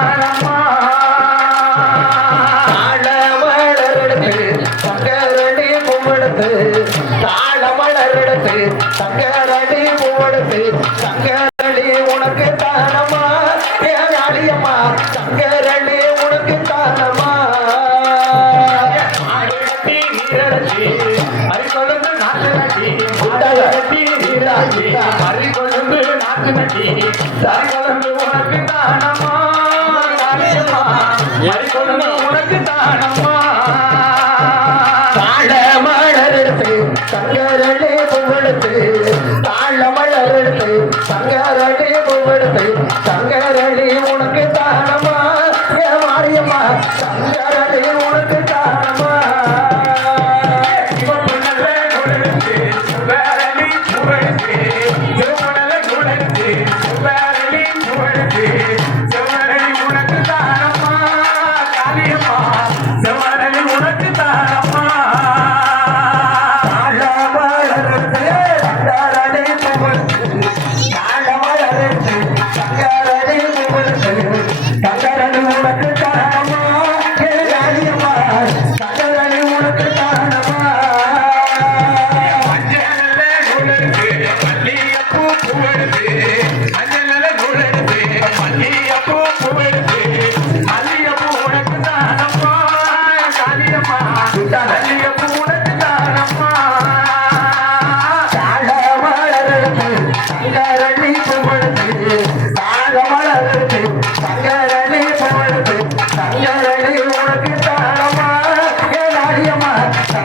தானம்மா தாளமலரெடுத்து சங்கரடி பூவெடுத்து தாளமலரெடுத்து சங்கரடி பூவெடுத்து சங்கரடி உனக்கு தானம்மா ஏழியம்மா சங்கரடி உனக்கு தானம்மா அரிகொழுந்து நாட்டு நட்டி அரிகொழுந்து நாட்டு நட்டி அரிகொழுந்து உனக்கு தானம்மா அரிகொழுந்து உனக்கு தானம்மா தாளமலரெடுத்து சங்கரடி பூவெடுத்து தாளமலரெடுத்து சங்கரடி பூவெடுத்து சங்கரடி உனக்கு தானம்மா மாரியம்மா சங்கரடி உனக்கு தானம்மா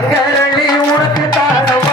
சங்கரடி உனக்கு தானம்மா